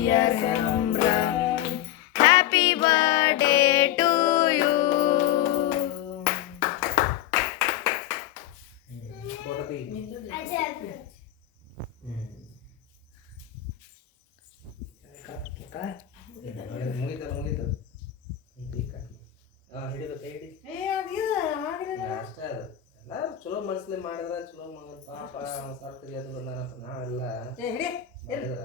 dear Samram. Happy birthday to you. Photo ತೆಗಿ ಮುಗಿತಲ್ಲ ಮುಗಿತು ಹಾಂ ಹಿಡಿಬೇಕು ಹಿಡಿ ಅಷ್ಟೇ ಅದು ಎಲ್ಲಾರು ಚಲೋ ಮನಸ್ಸಲ್ಲಿ ಮಾಡಿದ್ರೆ ಚಲೋ ಮಗ ಪಾಪ ಅವ್ನ್ ಸ್ವಲ್ಪ ತೆಗಿಯೋದು ಬಂದಾನಂತ ನಾವೆಲ್ಲ ಮಾಡಿದ್ರ